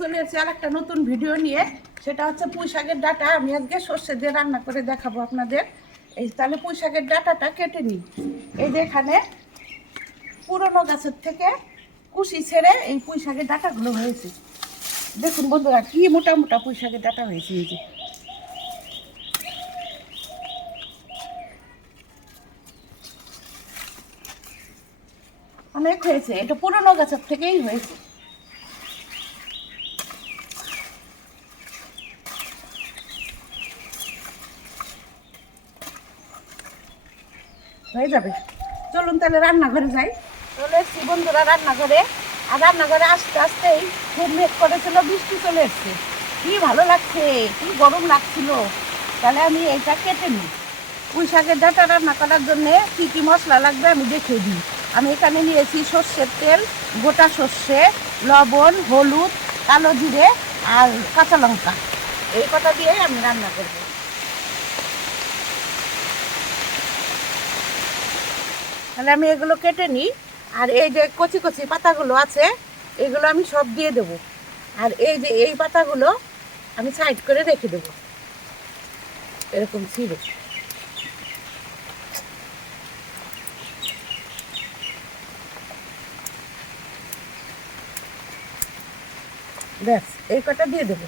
চলে এসেছি আর একটা নতুন ভিডিও নিয়ে। সেটা হচ্ছে পুঁই শাকের ডাটা। আমি আজকে সর্ষে দিয়ে রান্না করে দেখাবো আপনাদের। এই তাহলে পুঁই শাকের ডাটাটা কেটে নিই। এই যে এখানে পুরনো গাছের থেকে কুশি ছেড়ে এই পুঁই শাকের ডাটাগুলো হয়েছে। দেখুন বন্ধুরা, কি মোটা মোটা পুঁই শাকের ডাটা হয়েছে এই যে। অনেক হয়েছে। এটা পুরনো গাছের থেকেই হয়েছে। হয়ে যাবে। চলুন তাহলে রান্নাঘরে যাই। চলে এসছি বন্ধুরা রান্নাঘরে। আর রান্নাঘরে আসতে আসতেই খুব মেঘ করেছিল, বৃষ্টি চলে এসছে। কি ভালো লাগছে, কি গরম লাগছিল। তাহলে আমি এইটা কেটে নিই। পুঁই শাকের ডাটা রান্না করার জন্য কী কী মশলা লাগবে আমি দেখে দিই। আমি এখানে নিয়েছি সর্ষের তেল, গোটা সর্ষে, লবণ, হলুদ, কালো জিরে আর কাঁচা লঙ্কা। এই কথা দিয়ে আমি রান্না করব। তাহলে আমি এগুলো কেটে নিই। আর এই যে কচি কচি পাতাগুলো আছে, এগুলো আমি সব দিয়ে দেব। আর এই যে এই পাতাগুলো আমি সাইড করে রেখে দেব। এরকম ছিল। ব্যাস, এই কটা দিয়ে দেবো।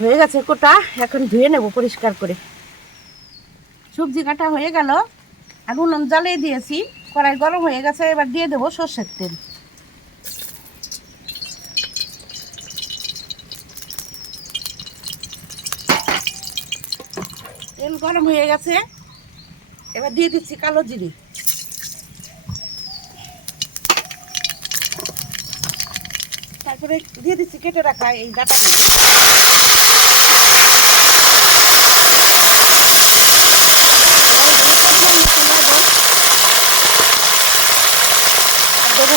হয়ে গেছে কোটা, এখন ধুয়ে নেব পরিষ্কার করে। সবজি কাটা হয়ে গেল, আর উনুন জ্বালিয়ে দিয়েছি, কড়াই গরম হয়ে গেছে, এবার দিয়ে দেবো সর্ষের তেল। তেল গরম হয়ে গেছে, এবার দিয়ে দিচ্ছি কালো জিরে। তারপরে দিয়ে দিচ্ছি কেটে রাখা এই ডাটাগুলো।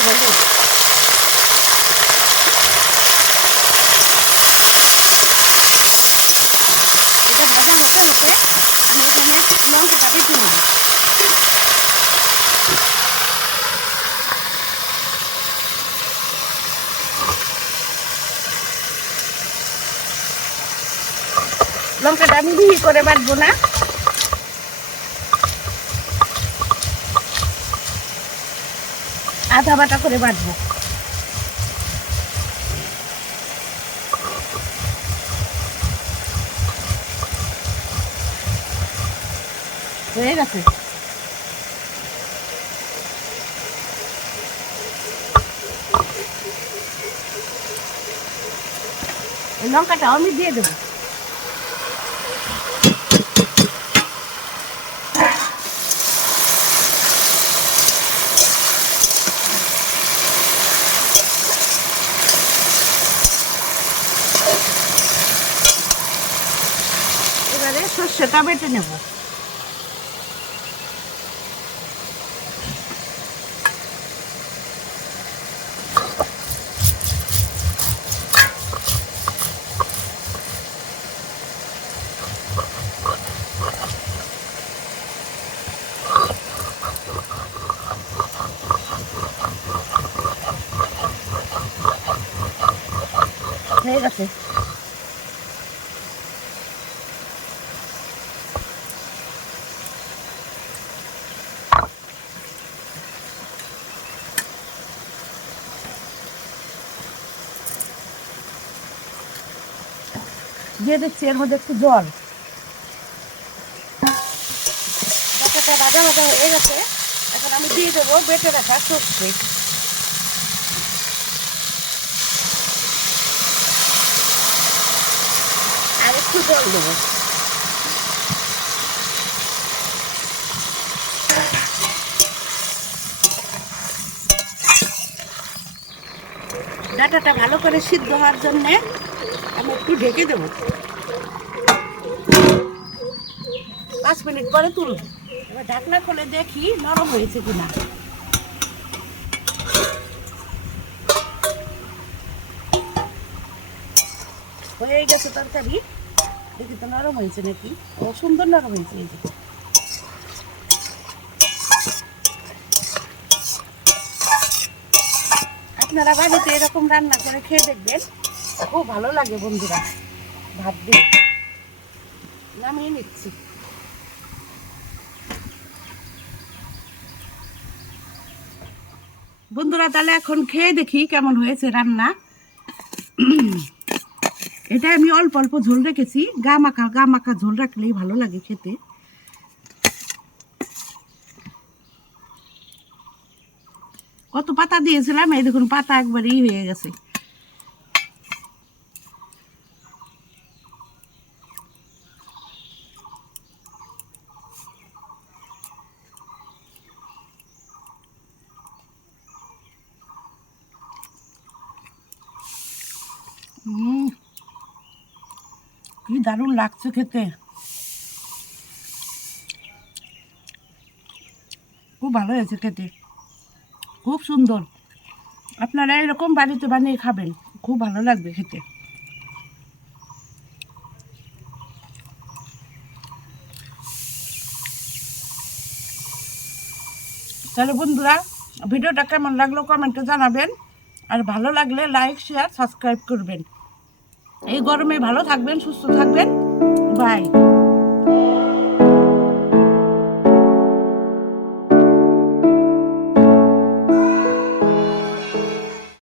দেবো হলুদ এটা ভাজা হতে হতে আমি এখানে লঙ্কাটা বেটে নেব লঙ্কাটা আমি মিহি করে বাটবো না আধা বাটা করে বাটবো হয়ে গেছে? লঙ্কাটা আমি দিয়ে দেবো এবারে সর্ষেটা বেটে নেব হয়ে গেছে দিয়ে দিচ্ছি, এর মধ্যে একটু জল। আর একটু জল দেবো। ডাটাটা ভালো করে সিদ্ধ হওয়ার জন্যে একটু ঢেকে দেবো। পাঁচ মিনিট পরে তুলব। এবার ঢাকনা খুলে দেখি নরম হয়েছে কিনা। হয়ে গেছে তরকারি। দেখি তো নরম হয়েছে নাকি? ও সুন্দর নরম হয়েছে এই আপনারা বাড়িতে এরকম রান্না করে খেয়ে দেখবেন। খুব ভালো লাগে বন্ধুরা। ভাত দিয়ে নামিয়ে নিচ্ছি। বন্ধুরা, তাহলে এখন খেয়ে দেখি কেমন হয়েছে রান্না। এটা আমি অল্প অল্প ঝোল রেখেছি। গা মাখা গা মাখা ঝোল রাখলেই ভালো লাগে খেতে। কত পাতা দিয়েছিলাম? এই দেখুন, পাতা একবারই হয়ে গেছে। হুম। কি দারুণ লাগছে খেতে। খুব ভালো হয়েছে খেতে। খুব সুন্দর। আপনারা এরকম বাড়িতে বানিয়ে খাবেন। খুব ভালো লাগবে খেতে। তাহলে বন্ধুরা, ভিডিওটা কেমন লাগল কমেন্টে জানাবেন। আর ভালো লাগলে লাইক শেয়ার সাবস্ক্রাইব করবেন। এই গরমে ভালো থাকবেন সুস্থ থাকবেন। বাই